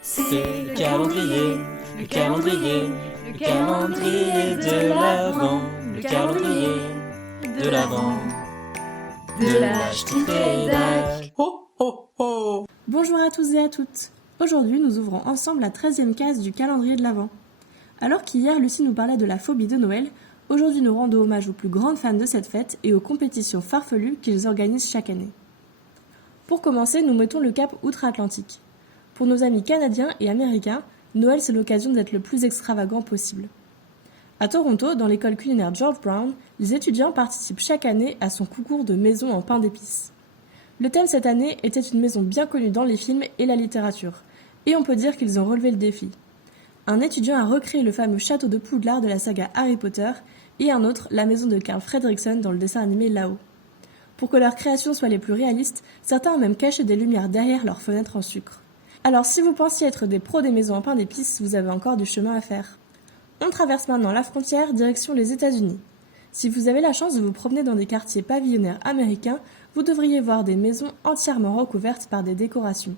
C'est le calendrier, le calendrier, le calendrier de l'Avent, le calendrier de l'Avent, de l'Ashtipedag. Ho ho ho! Bonjour à tous et à toutes. Aujourd'hui, nous ouvrons ensemble la 13e case du calendrier de l'Avent. Alors qu'hier, Lucie nous parlait de la phobie de Noël, aujourd'hui nous rendons hommage aux plus grandes fans de cette fête et aux compétitions farfelues qu'ils organisent chaque année. Pour commencer, nous mettons le cap outre-Atlantique. Pour nos amis canadiens et américains, Noël c'est l'occasion d'être le plus extravagant possible. À Toronto, dans l'école culinaire George Brown, les étudiants participent chaque année à son concours de maison en pain d'épices. Le thème cette année était une maison bien connue dans les films et la littérature, et on peut dire qu'ils ont relevé le défi. Un étudiant a recréé le fameux château de Poudlard de la saga Harry Potter, et un autre la maison de Carl Fredricksen dans le dessin animé Là-haut. Pour que leurs créations soient les plus réalistes, certains ont même caché des lumières derrière leurs fenêtres en sucre. Alors si vous pensiez être des pros des maisons en pain d'épices, vous avez encore du chemin à faire. On traverse maintenant la frontière, direction les États-Unis. Si vous avez la chance de vous promener dans des quartiers pavillonnaires américains, vous devriez voir des maisons entièrement recouvertes par des décorations.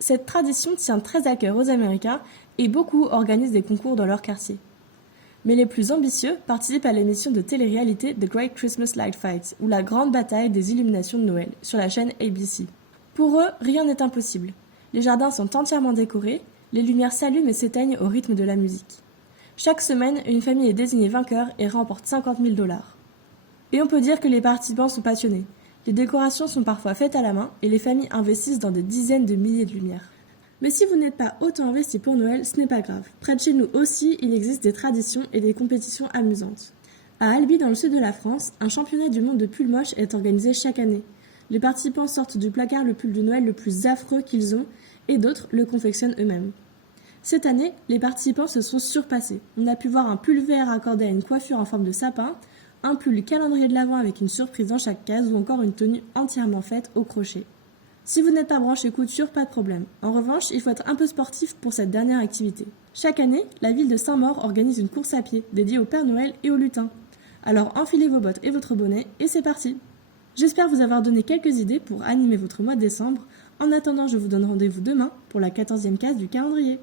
Cette tradition tient très à cœur aux Américains et beaucoup organisent des concours dans leur quartier. Mais les plus ambitieux participent à l'émission de télé-réalité The Great Christmas Light Fight, ou la grande bataille des illuminations de Noël, sur la chaîne ABC. Pour eux, rien n'est impossible. Les jardins sont entièrement décorés, les lumières s'allument et s'éteignent au rythme de la musique. Chaque semaine, une famille est désignée vainqueur et remporte 50 000 $. Et on peut dire que les participants sont passionnés. Les décorations sont parfois faites à la main et les familles investissent dans des dizaines de milliers de lumières. Mais si vous n'êtes pas autant investi pour Noël, ce n'est pas grave. Près de chez nous aussi, il existe des traditions et des compétitions amusantes. À Albi, dans le sud de la France, un championnat du monde de pulls moches est organisé chaque année. Les participants sortent du placard le pull de Noël le plus affreux qu'ils ont et d'autres le confectionnent eux-mêmes. Cette année, les participants se sont surpassés. On a pu voir un pull vert accordé à une coiffure en forme de sapin, un pull calendrier de l'Avent avec une surprise dans chaque case ou encore une tenue entièrement faite au crochet. Si vous n'êtes pas branché couture, pas de problème. En revanche, il faut être un peu sportif pour cette dernière activité. Chaque année, la ville de Saint-Maur organise une course à pied dédiée au Père Noël et au lutin. Alors enfilez vos bottes et votre bonnet et c'est parti! J'espère vous avoir donné quelques idées pour animer votre mois de décembre. En attendant, je vous donne rendez-vous demain pour la 14e case du calendrier.